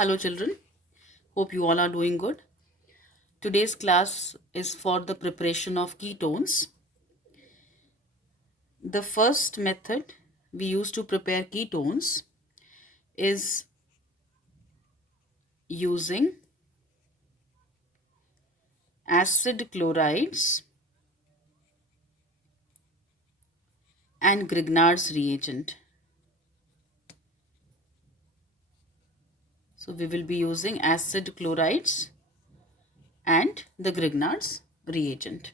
Hello children, hope you all are doing good. Today's class is for the preparation of ketones. The first method we use to prepare ketones is using acid chlorides and Grignard's reagent. So we will be using acid chlorides and the Grignard's reagent.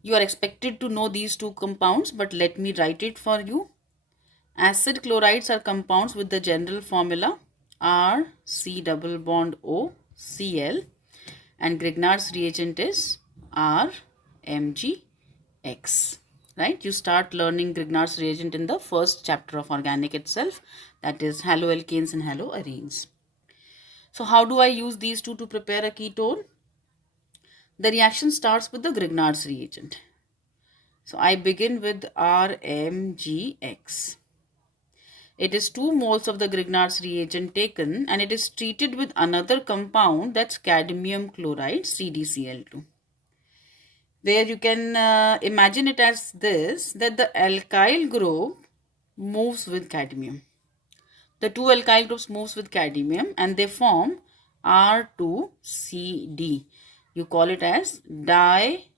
You are expected to know these two compounds, but let me write it for you. Acid chlorides are compounds with the general formula RC double bond O Cl, and Grignard's reagent is RMgX. Right? You start learning Grignard's reagent in the first chapter of organic itself, that is haloalkanes and haloarenes. So how do I use these two to prepare a ketone? The reaction starts with the Grignard's reagent. So I begin with RMgX. It is 2 moles of the Grignard's reagent taken and it is treated with another compound, that's cadmium chloride CdCl2. Where you can imagine it as this, that the alkyl group moves with cadmium. The two alkyl groups moves with cadmium and they form R2CD. You call it as dialkyl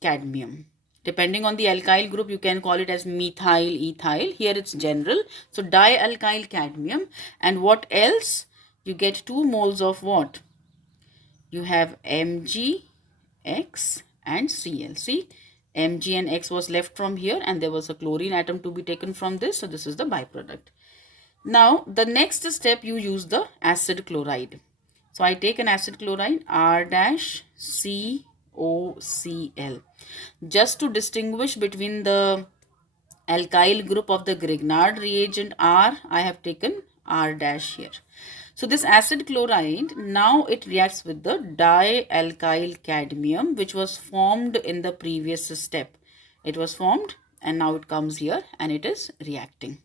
cadmium. Depending on the alkyl group, you can call it as methyl, ethyl. Here it's general. So dialkyl cadmium. And what else? You get 2 moles of what? You have Mg, X and Cl. See, Mg and X was left from here and there was a chlorine atom to be taken from this. So this is the byproduct. Now the next step, you use the acid chloride. So I take an acid chloride R-COCl. Just to distinguish between the alkyl group of the Grignard reagent R, I have taken R dash here. So this acid chloride, now it reacts with the dialkyl cadmium, which was formed in the previous step. It was formed and now it comes here and it is reacting.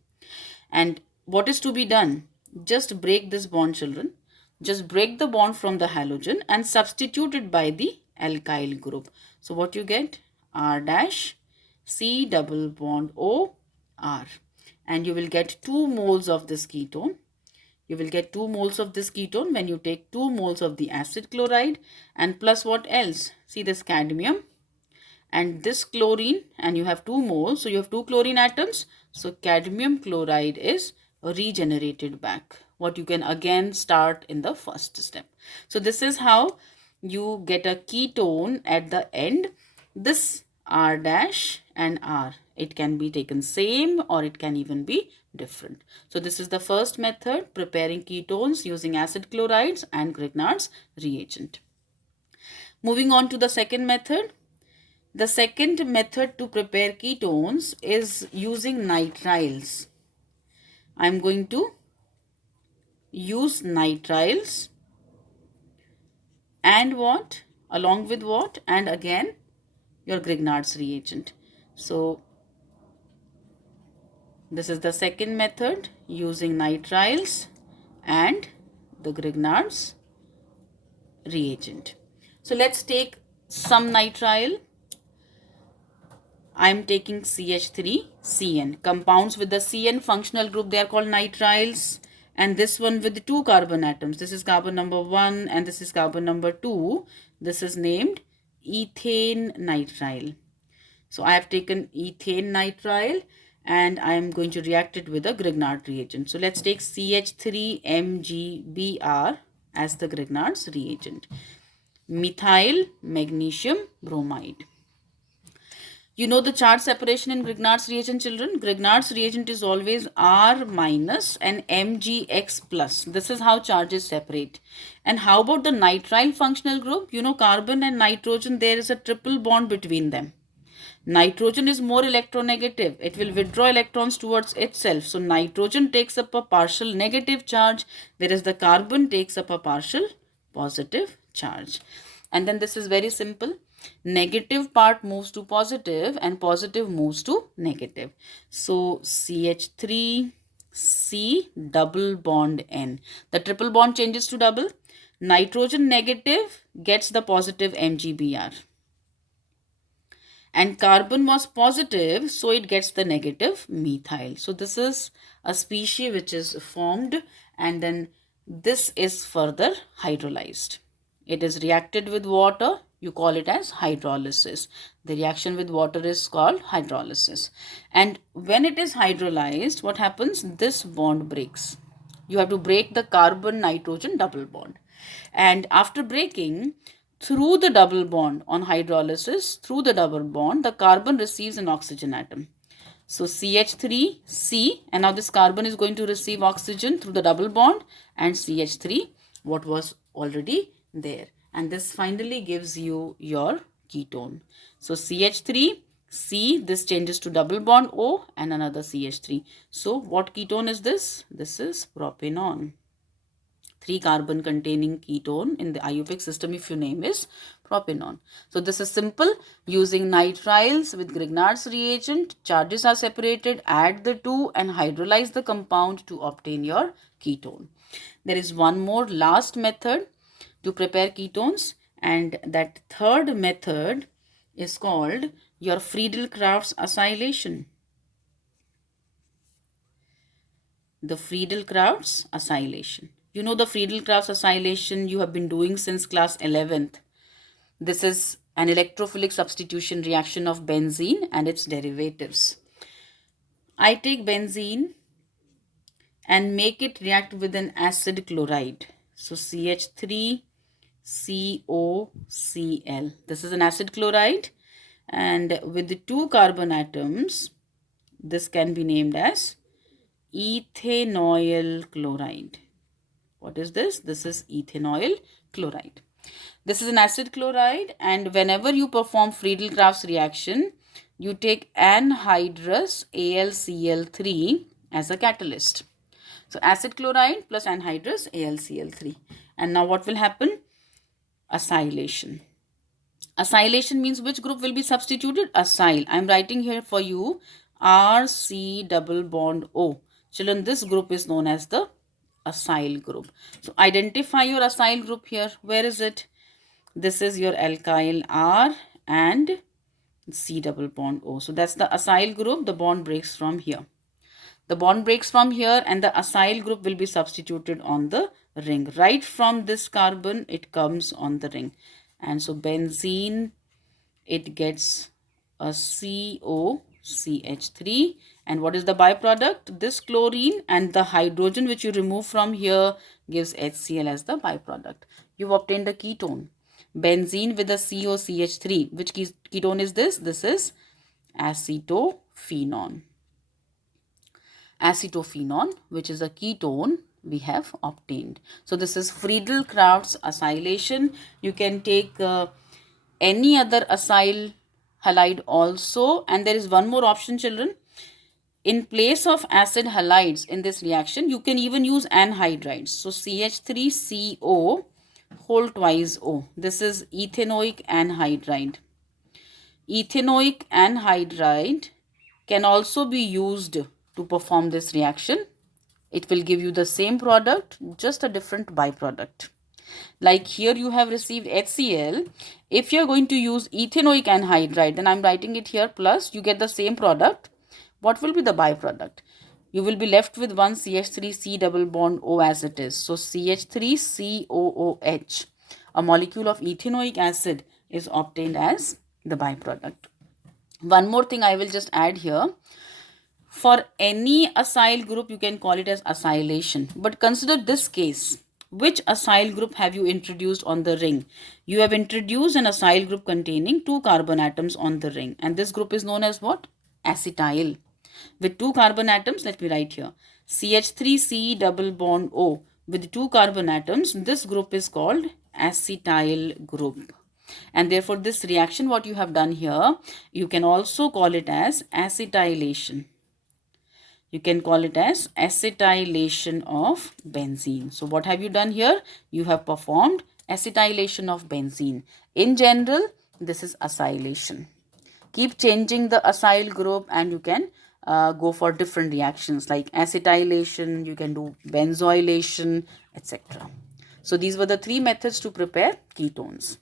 And what is to be done? Just break this bond, children. Just break the bond from the halogen and substitute it by the alkyl group. So what you get? R dash C double bond O R. And you will get 2 moles of this ketone. You will get 2 moles of this ketone when you take 2 moles of the acid chloride and plus what else? See this cadmium and this chlorine, and you have 2 moles. So you have 2 chlorine atoms. So cadmium chloride is regenerated back. What you can again start in the first step. So this is how you get a ketone at the end. This R dash and R, it can be taken same or it can even be different. So this is the first method, preparing ketones using acid chlorides and Grignard's reagent. Moving on to the second method. The second method to prepare ketones is using nitriles. I am going to use nitriles and what? Along with what? And again your Grignard's reagent. So this is the second method, using nitriles and the Grignard's reagent. So let's take some nitrile. I am taking CH3CN. Compounds with the CN functional group, they are called nitriles. And this one with the 2 carbon atoms. This is carbon number 1 and this is carbon number 2. This is named ethane nitrile. So I have taken ethane nitrile and I am going to react it with a Grignard reagent. So let's take CH3MgBr as the Grignard's reagent. Methyl magnesium bromide. You know the charge separation in Grignard's reagent, children. Grignard's reagent is always R minus and Mgx plus. This is how charges separate. And how about the nitrile functional group? You know, carbon and nitrogen, there is a triple bond between them. Nitrogen is more electronegative. It will withdraw electrons towards itself. So nitrogen takes up a partial negative charge, whereas the carbon takes up a partial positive charge. And then this is very simple. Negative part moves to positive and positive moves to negative. So CH3, C double bond N. The triple bond changes to double. Nitrogen negative gets the positive MgBr. And carbon was positive, so it gets the negative methyl. So this is a species which is formed, and then this is further hydrolyzed. It is reacted with water. You call it as hydrolysis. The reaction with water is called hydrolysis. And when it is hydrolyzed, what happens? This bond breaks. You have to break the carbon nitrogen double bond. And after breaking, through the double bond on hydrolysis, through the double bond, the carbon receives an oxygen atom. So CH3C, and now this carbon is going to receive oxygen through the double bond, and CH3, what was already there. And this finally gives you your ketone. So CH3C, this changes to double bond O and another CH3. So what ketone is this? This is propanol. 3 carbon containing ketone in the IUPAC system, if your name is propanol. So this is simple. Using nitriles with Grignard's reagent, charges are separated, add the two and hydrolyze the compound to obtain your ketone. There is one more last method to prepare ketones, and that third method is called your Friedel-Crafts acylation. The Friedel-Crafts acylation. You know the Friedel-Crafts acylation you have been doing since class 11th. This is an electrophilic substitution reaction of benzene and its derivatives. I take benzene and make it react with an acid chloride. So CH3COCl. This is an acid chloride, and with the 2 carbon atoms, this can be named as ethanoyl chloride. What is this? This is ethanoyl chloride. This is an acid chloride, and whenever you perform Friedel-Crafts reaction, you take anhydrous AlCl3 as a catalyst. So acid chloride plus anhydrous AlCl3. And now what will happen? Acylation. Acylation means which group will be substituted? Acyl. I am writing here for you RC double bond O. Children, this group is known as the acyl group. So identify your acyl group here. Where is it? This is your alkyl R and C double bond O. So that's the acyl group. The bond breaks from here. The bond breaks from here, and the acyl group will be substituted on the ring. Right from this carbon, it comes on the ring. And so benzene, it gets a COCH3. And what is the byproduct? This chlorine and the hydrogen which you remove from here gives HCl as the byproduct. You've obtained a ketone. Benzene with a COCH3. Which ketone is this? This is acetophenone. Acetophenone, which is a ketone we have obtained. So this is Friedel-Crafts acylation. You can take any other acyl halide also, and there is one more option, children. In place of acid halides in this reaction, you can even use anhydrides. So CH3CO whole twice O. This is ethanoic anhydride. Ethanoic anhydride can also be used to perform this reaction. It will give you the same product, just a different byproduct. Like here you have received HCl. If you're going to use ethanoic anhydride, then I'm writing it here plus, you get the same product. What will be the byproduct? You will be left with one CH3C double bond O as it is. So CH3COOH, a molecule of ethanoic acid, is obtained as the byproduct. One more thing I will just add here. For any acyl group, you can call it as acylation. But consider this case. Which acyl group have you introduced on the ring? You have introduced an acyl group containing 2 carbon atoms on the ring. And this group is known as what? Acetyl. With 2 carbon atoms, let me write here. CH3C double bond O. With 2 carbon atoms, this group is called acetyl group. And therefore, this reaction, what you have done here, you can also call it as acetylation. You can call it as acetylation of benzene. So what have you done here? You have performed acetylation of benzene. In general, this is acylation. Keep changing the acyl group and you can go for different reactions like acetylation, you can do benzoylation, etc. So these were the three methods to prepare ketones.